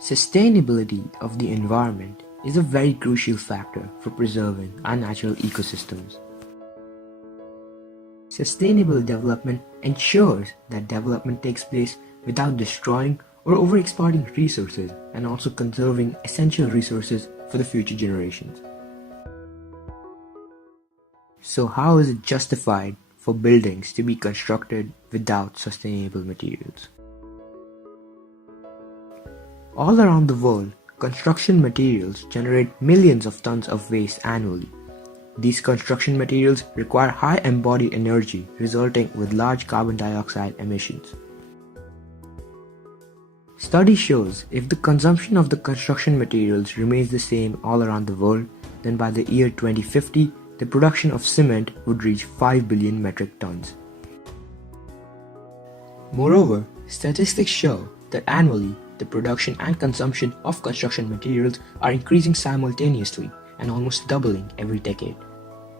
Sustainability of the environment is a very crucial factor for preserving our natural ecosystems. Sustainable development ensures that development takes place without destroying or overexploiting resources and also conserving essential resources for the future generations. So how is it justified for buildings to be constructed without sustainable materials? All around the world, construction materials generate millions of tons of waste annually. These construction materials require high embodied energy, resulting with large carbon dioxide emissions. Study shows if the consumption of the construction materials remains the same all around the world, then by the year 2050, the production of cement would reach 5 billion metric tons. Moreover, statistics show that annually, the production and consumption of construction materials are increasing simultaneously and almost doubling every decade.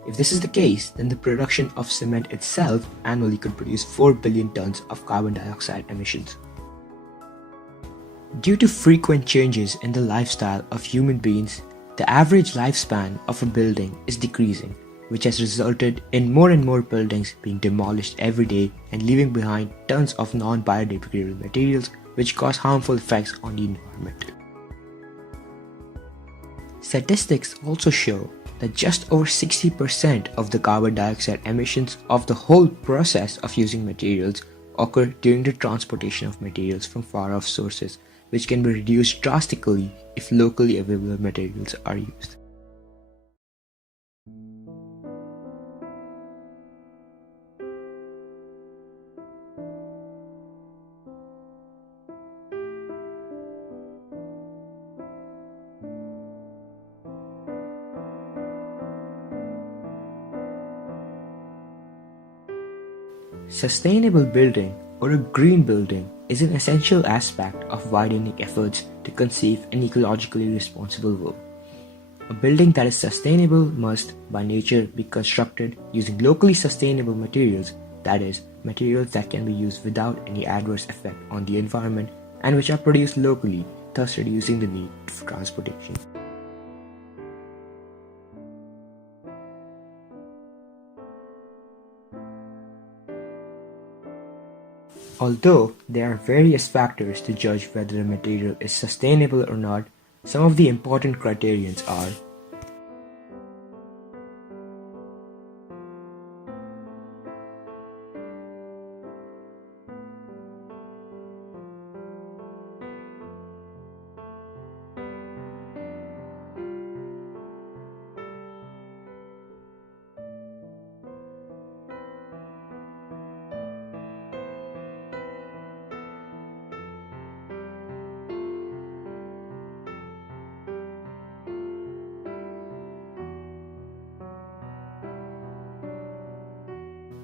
If this is the case, then the production of cement itself annually could produce 4 billion tons of carbon dioxide emissions. Due to frequent changes in the lifestyle of human beings, the average lifespan of a building is decreasing, which has resulted in more and more buildings being demolished every day and leaving behind tons of non-biodegradable materials which cause harmful effects on the environment. Statistics also show that just over 60% of the carbon dioxide emissions of the whole process of using materials occur during the transportation of materials from far-off sources, which can be reduced drastically if locally available materials are used. Sustainable building or a green building is an essential aspect of widening efforts to conceive an ecologically responsible world. A building that is sustainable must, by nature, be constructed using locally sustainable materials, that is, materials that can be used without any adverse effect on the environment and which are produced locally, thus reducing the need for transportation. Although there are various factors to judge whether a material is sustainable or not, some of the important criterions are: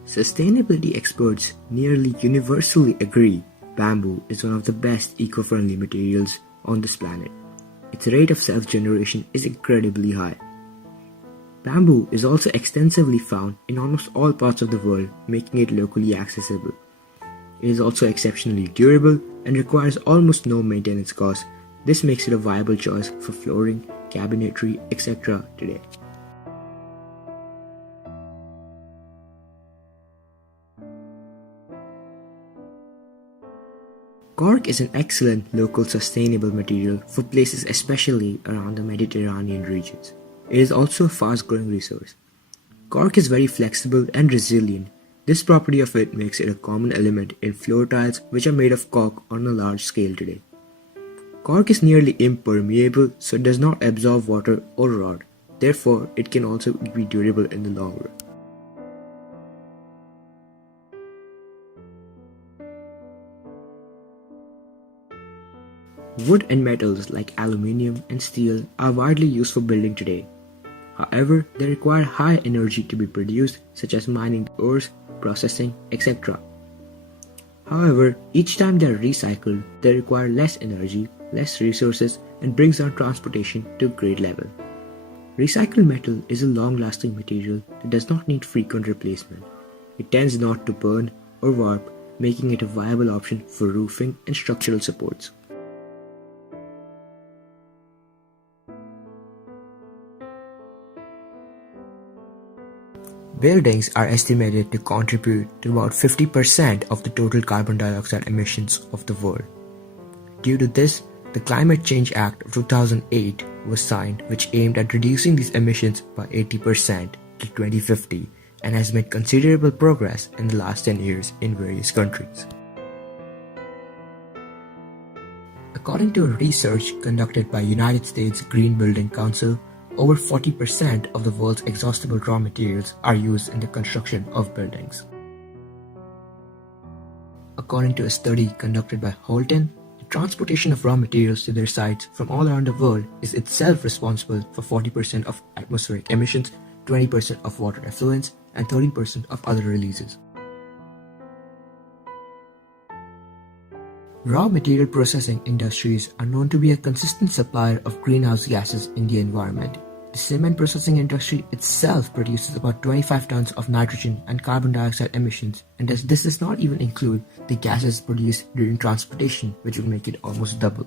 sustainability experts nearly universally agree bamboo is one of the best eco-friendly materials on this planet. Its rate of self-generation is incredibly high. Bamboo is also extensively found in almost all parts of the world, making it locally accessible. It is also exceptionally durable and requires almost no maintenance costs. This makes it a viable choice for flooring, cabinetry, etc. today. Cork is an excellent local sustainable material for places especially around the Mediterranean regions. It is also a fast-growing resource. Cork is very flexible and resilient. This property of it makes it a common element in floor tiles which are made of cork on a large scale today. Cork is nearly impermeable, so it does not absorb water or rot. Therefore, it can also be durable in the long run. Wood and metals like aluminium and steel are widely used for building today. However, they require high energy to be produced, such as mining ores, processing, etc. However, each time they are recycled, they require less energy, less resources, and brings down transportation to a great level. Recycled metal is a long-lasting material that does not need frequent replacement. It tends not to burn or warp, making it a viable option for roofing and structural supports. Buildings are estimated to contribute to about 50% of the total carbon dioxide emissions of the world. Due to this, the Climate Change Act of 2008 was signed, which aimed at reducing these emissions by 80% to 2050 and has made considerable progress in the last 10 years in various countries. According to research conducted by United States Green Building Council, over 40% of the world's exhaustible raw materials are used in the construction of buildings. According to a study conducted by Holton, the transportation of raw materials to their sites from all around the world is itself responsible for 40% of atmospheric emissions, 20% of water effluents, and 13% of other releases. Raw material processing industries are known to be a consistent supplier of greenhouse gases in the environment. The cement processing industry itself produces about 25 tons of nitrogen and carbon dioxide emissions, and this does not even include the gases produced during transportation, which will make it almost double.